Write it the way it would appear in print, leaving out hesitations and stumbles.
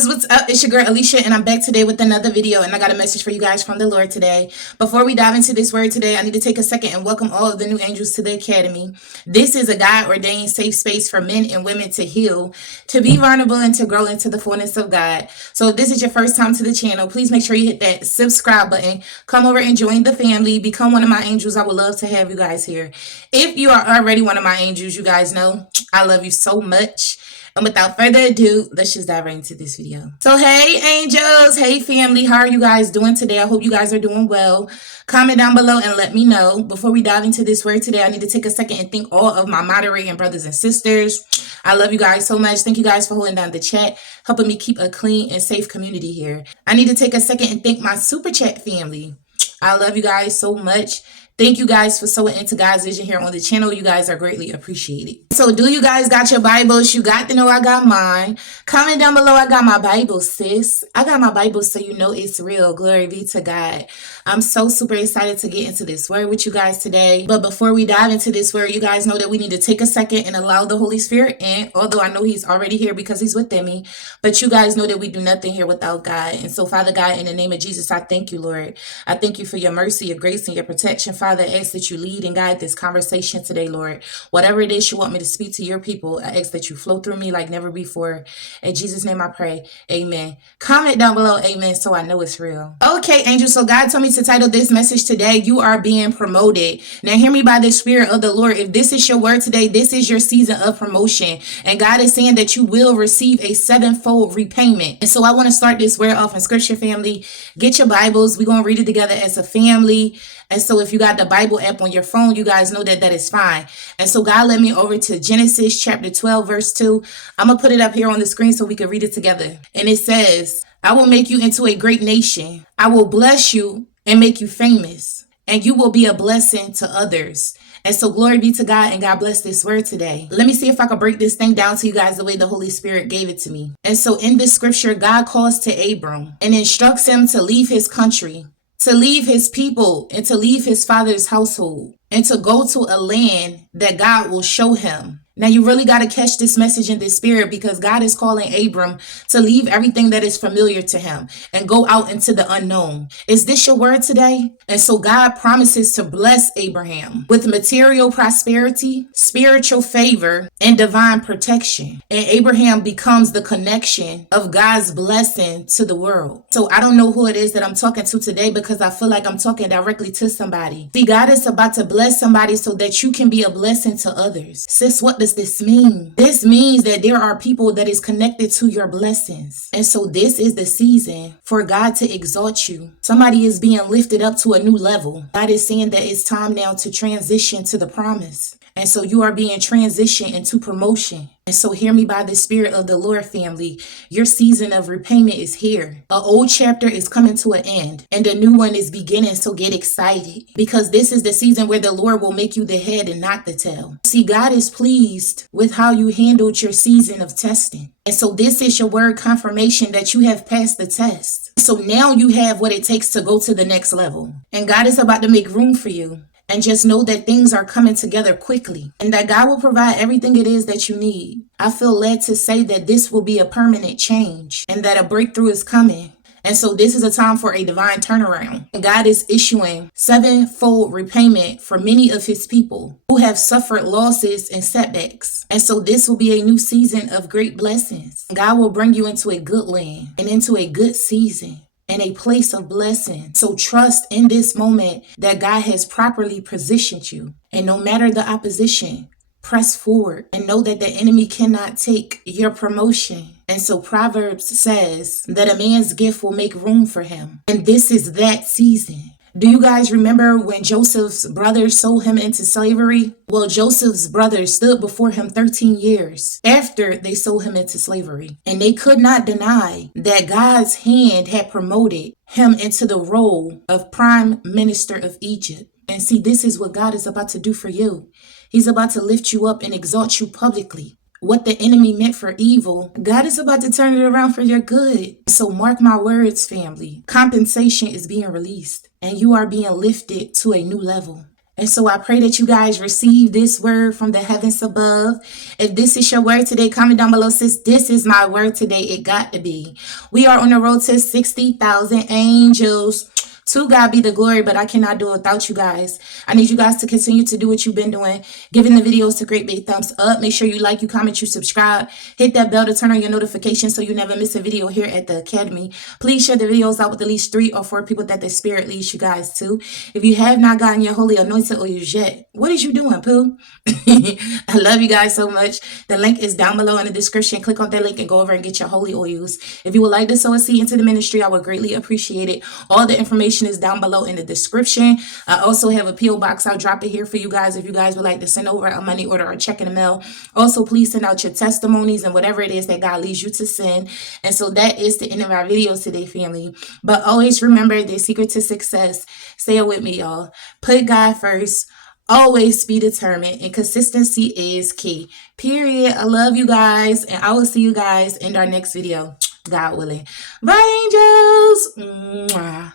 angels, what's up? It's your girl Alicia, and I'm back today with another video, and I got a message for you guys from the Lord today. Before we dive into this word today, I need to take a second and welcome all of the new angels to the academy. This is a God-ordained safe space for men and women to heal, to be vulnerable, and to grow into the fullness of God. So if this is your first time to the channel, please make sure you hit that subscribe button. Come over and join the family. Become one of my angels. I would love to have you guys here. If you are already one of my angels, you guys know I love you so much. And without further ado, let's just dive right into this video. So hey angels, hey family, how are you guys doing today? I hope you guys are doing well. Comment down below and let me know. Before we dive into this word today, I need to take a second and thank all of my moderating brothers and sisters. I love you guys so much. Thank you guys for holding down the chat, helping me keep a clean and safe community here. I need to take a second and thank my super chat family. I love you guys so much. Thank you guys for sowing into God's vision here on the channel. You guys are greatly appreciated. So do you guys got your Bibles? You got to know I got mine. Comment down below. I got my Bible, sis. I got my Bible so you know it's real. Glory be to God. I'm so super excited to get into this word with you guys today. But before we dive into this word, you guys know that we need to take a second and allow the Holy Spirit in. Although I know he's already here because he's within me. But you guys know that we do nothing here without God. And so Father God, in the name of Jesus, I thank you, Lord. I thank you for your mercy, your grace, and your protection. Father, I ask that you lead and guide this conversation today, Lord. Whatever it is you want me to speak to your people, I ask that you flow through me like never before. In Jesus' name I pray. Amen. Comment down below, amen, so I know it's real. Okay, angels, so God told me to title this message today, You Are Being Promoted. Now hear me by the Spirit of the Lord. If this is your word today, this is your season of promotion. And God is saying that you will receive a sevenfold repayment. And so I want to start this word off in scripture, family. Get your Bibles. We're going to read it together as a family. And so if you got the Bible app on your phone, you guys know that that is fine. And so God led me over to Genesis chapter 12, verse 2. I'm going to put it up here on the screen so we can read it together. And it says, I will make you into a great nation. I will bless you and make you famous, and you will be a blessing to others. And so glory be to God, and God bless this word today. Let me see if I can break this thing down to you guys the way the Holy Spirit gave it to me. And so in this scripture, God calls to Abram and instructs him to leave his country, to leave his people, and to leave his father's household, and to go to a land that God will show him. Now, you really got to catch this message in the spirit, because God is calling Abram to leave everything that is familiar to him and go out into the unknown. Is this your word today? And so God promises to bless Abraham with material prosperity, spiritual favor, and divine protection. And Abraham becomes the connection of God's blessing to the world. So I don't know who it is that I'm talking to today, because I feel like I'm talking directly to somebody. See, God is about to bless somebody so that you can be a blessing to others. Sis, what does this mean? This means that there are people that is connected to your blessings. And so this is the season for God to exalt you. Somebody is being lifted up to a new level. God is saying that it's time now to transition to the promise. And so you are being transitioned into promotion. And so hear me by the Spirit of the Lord, family. Your season of repayment is here. An old chapter is coming to an end, and a new one is beginning. So get excited, because this is the season where the Lord will make you the head and not the tail. See, God is pleased with how you handled your season of testing. And so this is your word confirmation that you have passed the test. So now you have what it takes to go to the next level. And God is about to make room for you. And just know that things are coming together quickly, and that God will provide everything it is that you need. I feel led to say that this will be a permanent change, and that a breakthrough is coming. And so this is a time for a divine turnaround. And God is issuing sevenfold repayment for many of his people who have suffered losses and setbacks. And so this will be a new season of great blessings. God will bring you into a good land and into a good season, and a place of blessing. So trust in this moment that God has properly positioned you. And no matter the opposition, press forward and know that the enemy cannot take your promotion. And so Proverbs says that a man's gift will make room for him. And this is that season. Do you guys remember when Joseph's brothers sold him into slavery? Well, Joseph's brothers stood before him 13 years after they sold him into slavery. And they could not deny that God's hand had promoted him into the role of prime minister of Egypt. And see, this is what God is about to do for you. He's about to lift you up and exalt you publicly. What the enemy meant for evil, God is about to turn it around for your good. So mark my words, family. Compensation is being released, and you are being lifted to a new level. And so I pray that you guys receive this word from the heavens above. If this is your word today, comment down below, sis. This is my word today. It got to be. We are on the road to 60,000 angels. To God be the glory, but I cannot do it without you guys. I need you guys to continue to do what you've been doing. Giving the videos a great big thumbs up. Make sure you like, you comment, you subscribe. Hit that bell to turn on your notifications so you never miss a video here at the Academy. Please share the videos out with at least 3 or 4 people that the Spirit leads you guys to. If you have not gotten your holy anointed oils yet, what is you doing, Pooh? I love you guys so much. The link is down below in the description. Click on that link and go over and get your holy oils. If you would like to sow a seed into the ministry, I would greatly appreciate it. All the information is down below in the description. I also have a P.O. box. I'll drop it here for you guys if you guys would like to send over a money order or check in the mail. Also, please send out your testimonies and whatever it is that God leads you to send. And so that is the end of our video today, family. But always remember the secret to success. Say it with me, y'all. Put God first. Always be determined, and consistency is key. Period. I love you guys, and I will see you guys in our next video, God willing. Bye, angels. Mwah.